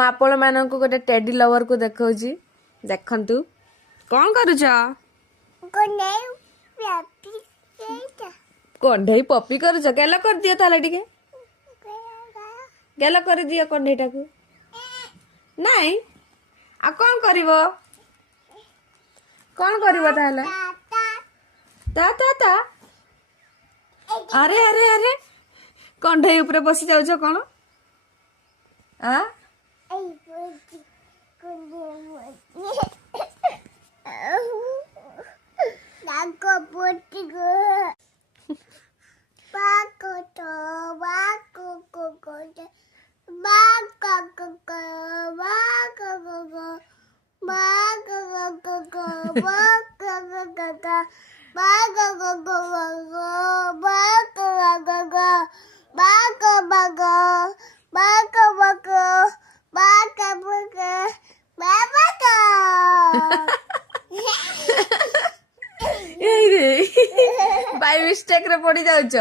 आपण मानक गोटे टेडी लवर को देखौची देखंतु कौन करूछ कंढई पपी करूछ गेल कर दियो ताले टिके गेल कर दियो कंढईटा को नहीं आ कौन करिवो कौन करिवो ताले ता ता ता अरे अरे अरे कंढई ऊपर बसी जाउछ कोन आ बाय मिस्टेक रे पड़ी जाउछ